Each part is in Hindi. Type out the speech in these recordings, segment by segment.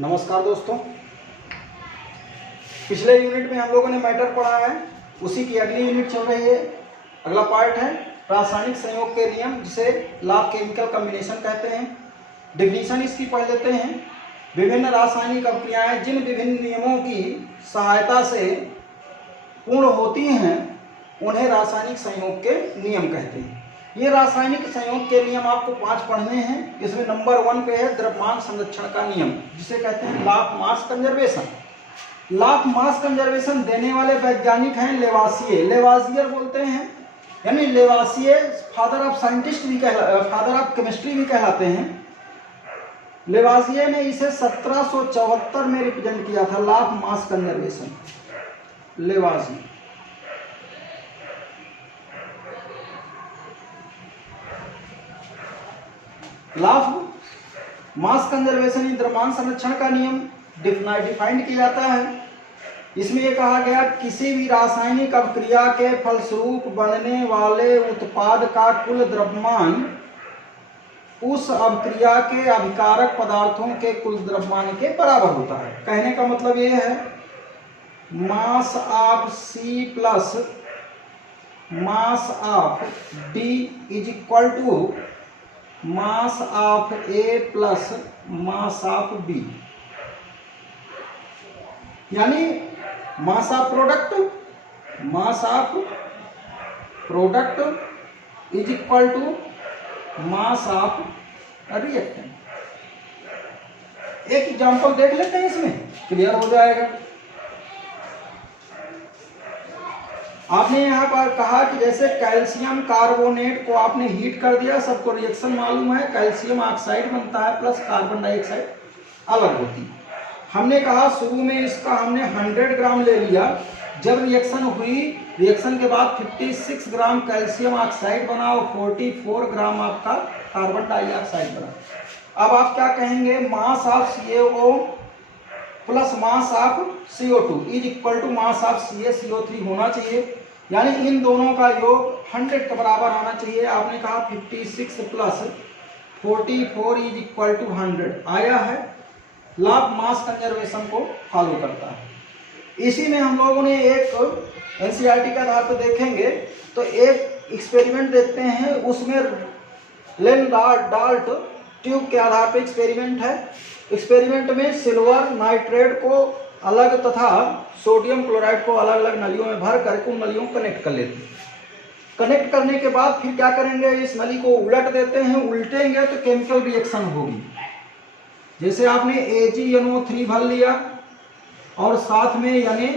नमस्कार दोस्तों, पिछले यूनिट में हम लोगों ने मैटर पढ़ा है, उसी की अगली यूनिट चल रही है। अगला पार्ट है रासायनिक संयोग के नियम, जिसे लॉ ऑफ केमिकल कॉम्बिनेशन कहते हैं। डिफिनीशन इसकी पढ़ लेते हैं। विभिन्न रासायनिक अभिक्रियाएं जिन विभिन्न नियमों की सहायता से पूर्ण होती हैं उन्हें रासायनिक संयोग के नियम कहते हैं। ये रासायनिक संयोग के नियम आपको 5 पढ़ने हैं। इसमें नंबर 1 पे है द्रव्यमान संरक्षण का नियम, जिसे कहते हैं law of mass conservation. Law of mass conservation देने वाले वैज्ञानिक हैं लेवासिये, लेवासियर बोलते हैं, यानी लेवासिये फादर ऑफ साइंटिस्ट भी फादर ऑफ केमिस्ट्री भी कहलाते हैं। लेवासिये ने इसे 1774 में रिप्रेजेंट किया था, law of mass conservation. Lavoisier law of mass conservation द्रव्यमान संरक्षण का नियम डिफाइंड किया जाता है। इसमें यह कहा गया किसी भी रासायनिक अभिक्रिया के फलस्वरूप बनने वाले उत्पाद का कुल द्रव्यमान उस अभिक्रिया के अभिकारक पदार्थों के कुल द्रव्यमान के बराबर होता है। कहने का मतलब यह है mass of C plus mass of D is equal to mass of A plus mass of B, यानी mass of product is equal to mass of reactant. एक एग्जांपल देख लेते हैं, इसमें क्लियर हो जाएगा। आपने यहाँ पर कहा कि जैसे कैल्शियम कार्बोनेट को आपने हीट कर दिया, सबको रिएक्शन मालूम है, कैल्शियम ऑक्साइड बनता है प्लस कार्बन डाइऑक्साइड अलग होती है। हमने कहा शुरू में इसका हमने 100 ग्राम ले लिया, जब रिएक्शन हुई, रिएक्शन के बाद 56 ग्राम कैल्शियम ऑक्साइड बना और 44 ग्राम आपका कार्बन डाइऑक्साइड बना। अब आप क्या कहेंगे, mass of CaO plus mass of CO2 is equal to mass of CaCO3 होना चाहिए, यानी इन दोनों का योग 100 के बराबर आना चाहिए। आपने कहा 56 प्लस 44 इज इक्वल टू 100 आया है। लॉ ऑफ मास कंजर्वेशन को फॉलो करता है। इसी में हम लोगों ने एक NCERT के आधार पर देखेंगे तो एक एक्सपेरिमेंट देखते हैं, उसमें लेन डाल्ट ट्यूब के आधार पर एक्सपेरिमेंट है। एक्सपेरिमेंट में सिल्वर नाइट्रेट को अलग तथा सोडियम क्लोराइड को अलग अलग नलियों में भर करके उन नलियों को कनेक्ट कर लेते हैं। कनेक्ट करने के बाद फिर क्या करेंगे, इस नली को उलट देते हैं। उल्टेंगे तो केमिकल रिएक्शन होगी। जैसे आपने AgNO3 भर लिया और साथ में यानी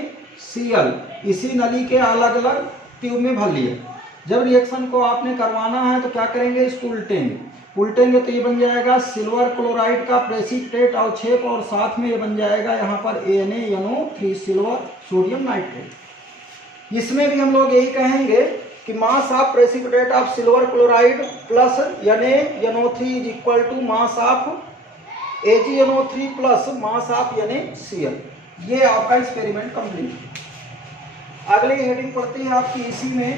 Cl इसी नली के अलग अलग ट्यूब में भर लिया। जब रिएक्शन को आपने करवाना है तो क्या करेंगे, इसको उल्टेंगे तो ये बन जाएगा सिल्वर क्लोराइड का प्रेसिपिटेट अवक्षेप और साथ में ये बन जाएगा यहाँ पर NaNO3 सिल्वर सोडियम नाइट्रेट। इसमें भी हम लोग यही कहेंगे कि mass of precipitate of silver chloride plus NaNO3 is equal to mass of AgNO3 plus mass of NaCl। ये आपका एक्सपेरिमेंट कंप्लीट। अगली हेडिंग पढ़ती है आपकी इसी में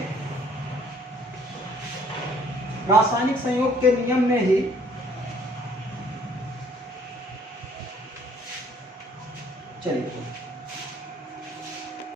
रासायनिक संयोग के नियम में ही चलिए